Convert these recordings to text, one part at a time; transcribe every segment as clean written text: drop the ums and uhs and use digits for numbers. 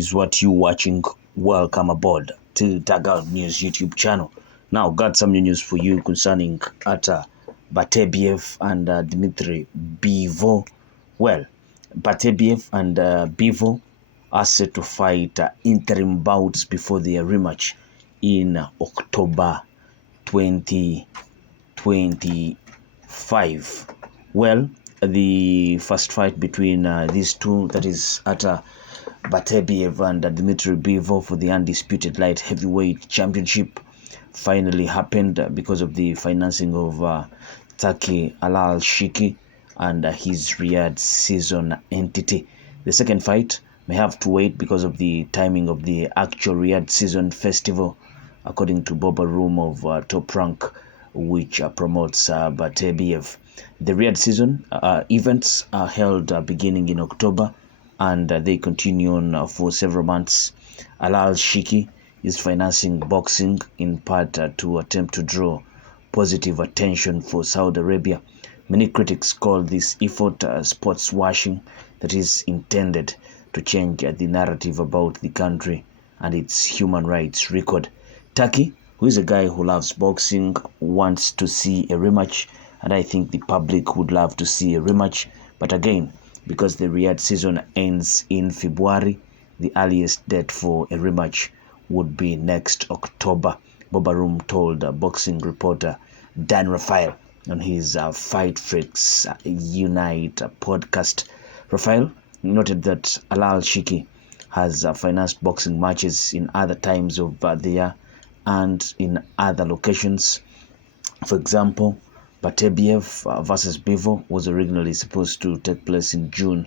is what you watching. Welcome aboard to Tag Out News YouTube channel. Now, got some new news for you concerning Artur Beterbiev and Dmitry Bivol. Well, Beterbiev and Bivol are set to fight interim bouts before their rematch in October 2025. Well, the first fight between these two, that is Artur Beterbiev and Dmitry Bivol for the undisputed light heavyweight championship, finally happened because of the financing of Turkey Alal Shiki and his Riyadh season entity. The second fight may have to wait because of the timing of the actual Riyadh season festival, according to Bob Arum of Top Rank, which promotes Beterbiev. The Riyadh season events are held beginning in October, and they continue on for several months. Alal Shiki is financing boxing in part to attempt to draw positive attention for Saudi Arabia. Many critics call this effort sports washing that is intended to change the narrative about the country and its human rights record. Turkey, who is a guy who loves boxing, wants to see a rematch, and I think the public would love to see a rematch. But again, because the Riyadh season ends in February, the earliest date for a rematch would be next October. Bob Arum told boxing reporter Dan Rafael on his Fight Freaks Unite podcast. Rafael noted that Alal Shiki has financed boxing matches in other times of the year and in other locations. For example, Beterbiev versus Bivol was originally supposed to take place in June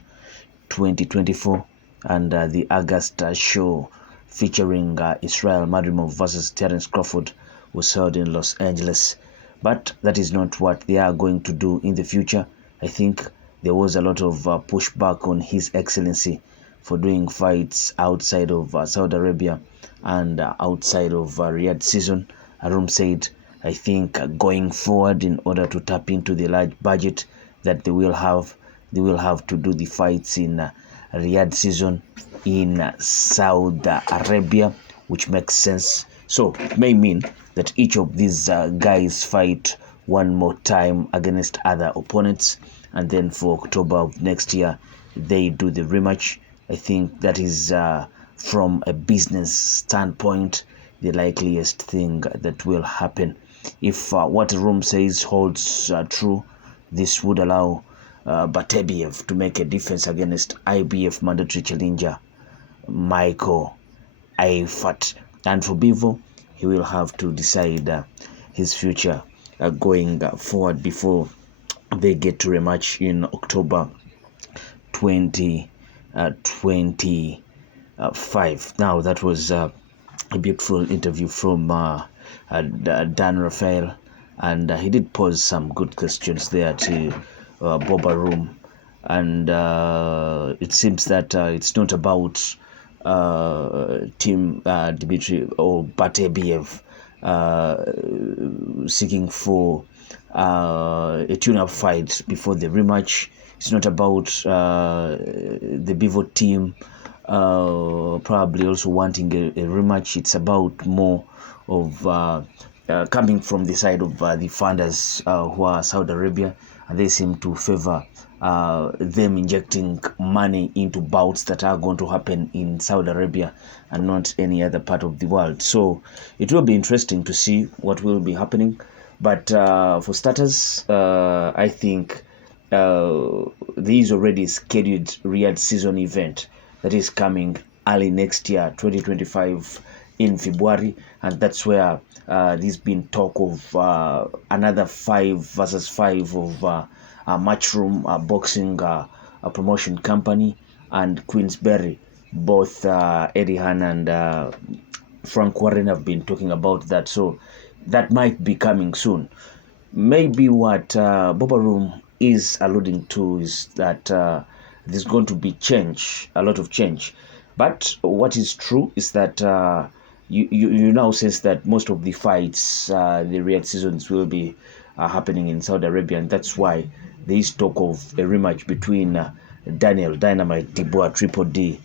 2024, and the August show featuring Israel Madrimov versus Terence Crawford was held in Los Angeles. But that is not what they are going to do in the future. I think there was a lot of pushback on His Excellency for doing fights outside of Saudi Arabia and outside of Riyadh season. Arum said, I think going forward, in order to tap into the large budget that they will have to do the fights in Riyadh season in Saudi Arabia, which makes sense. So it may mean that each of these guys fight one more time against other opponents, and then for October of next year they do the rematch. I think that is from a business standpoint the likeliest thing that will happen. If what Rome says holds true, this would allow Beterbiev to make a defense against IBF mandatory challenger Michael Eifert. And for Bivol, he will have to decide his future going forward before they get to rematch in October 2025. Now, that was a beautiful interview from Dan Rafael, and he did pose some good questions there to Bob Arum, and it seems that it's not about Team Dmitry or Beterbiev seeking for a tune-up fight before the rematch. It's not about the Bivol team probably also wanting a rematch. It's about more of coming from the side of the funders who are Saudi Arabia, and they seem to favor them injecting money into bouts that are going to happen in Saudi Arabia and not any other part of the world. So it will be interesting to see what will be happening. But for starters, I think there is already scheduled Riyadh season event that is coming early next year, 2025, in February, and that's where there's been talk of another 5 versus 5 of Matchroom boxing promotion company and Queensberry. Both Eddie Han and Frank Warren have been talking about that, so that might be coming soon. Maybe what Bob Arum is alluding to is that there's going to be change, a lot of change. But what is true is that you now sense that most of the fights, the Riyadh seasons, will be happening in Saudi Arabia, and that's why there is talk of a rematch between Daniel Dynamite Dubois Triple D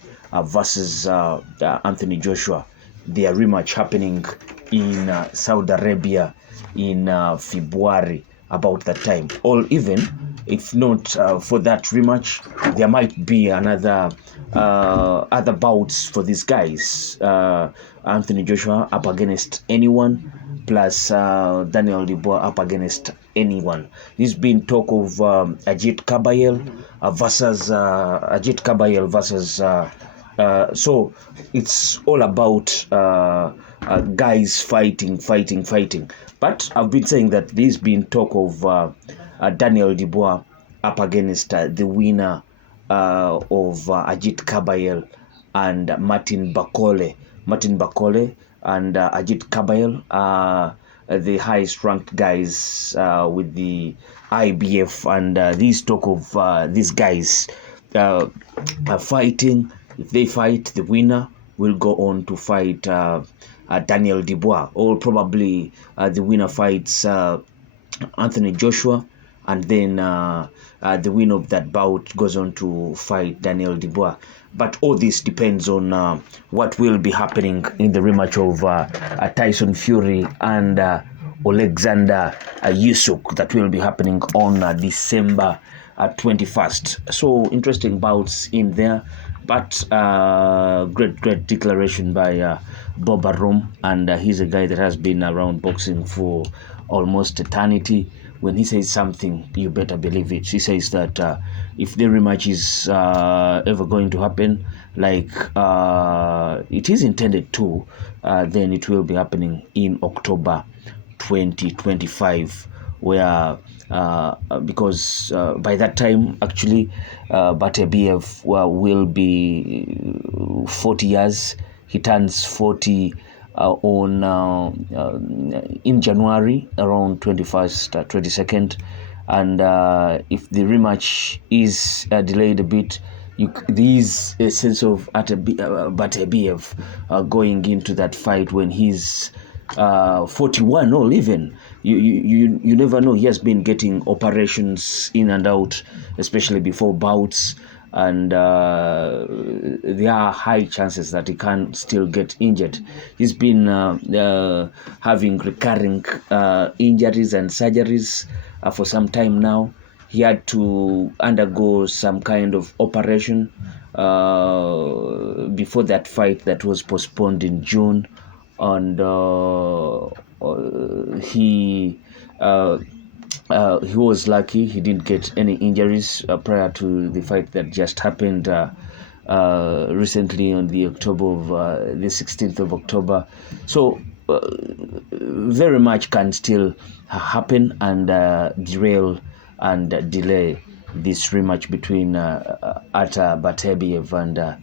versus Anthony Joshua. Their rematch happening in Saudi Arabia in February about that time. Or even, if not for that rematch, there might be another other bouts for these guys. Anthony Joshua up against anyone, plus Daniel Dubois up against anyone. There's been talk of Ajit Kabayel versus Ajit Kabayel versus. So it's all about guys fighting. But I've been saying that there's been talk of Daniel Dubois up against the winner of Ajit Kabayel and Martin Bakole. Martin Bakole and Ajit Kabayel are the highest ranked guys with the IBF, and these talk of these guys fighting. If they fight, the winner will go on to fight Daniel Dubois, or probably the winner fights Anthony Joshua, and then the winner of that bout goes on to fight Daniel Dubois. But all this depends on what will be happening in the rematch of Tyson Fury and Alexander Usyk that will be happening on December 21st. So interesting bouts in there. But great declaration by Bob Arum, and he's a guy that has been around boxing for almost eternity. When he says something, you better believe it. He says that if the rematch is ever going to happen, like it is intended to, then it will be happening in October 2025, where because by that time, actually, Beterbiev will be 40 years. He turns 40 in January, around 21st, 22nd, and if the rematch is delayed a bit, there is a sense of Beterbiev going into that fight when he's 41 or even. You never know. He has been getting operations in and out, especially before bouts, and there are high chances that he can still get injured. He's been having recurring injuries and surgeries for some time now. He had to undergo some kind of operation before that fight that was postponed in June, and he was lucky. He didn't get any injuries prior to the fight that just happened recently on the 16th of October. So very much can still happen and derail and delay this rematch between Artur Beterbiev and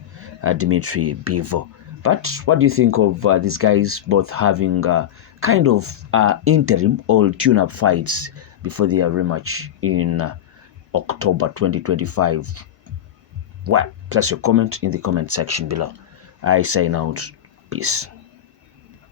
Dmitry Bivol. But what do you think of these guys both having kind of interim or tune-up fights before their rematch in October 2025? Well, place your comment in the comment section below. I sign out. Peace.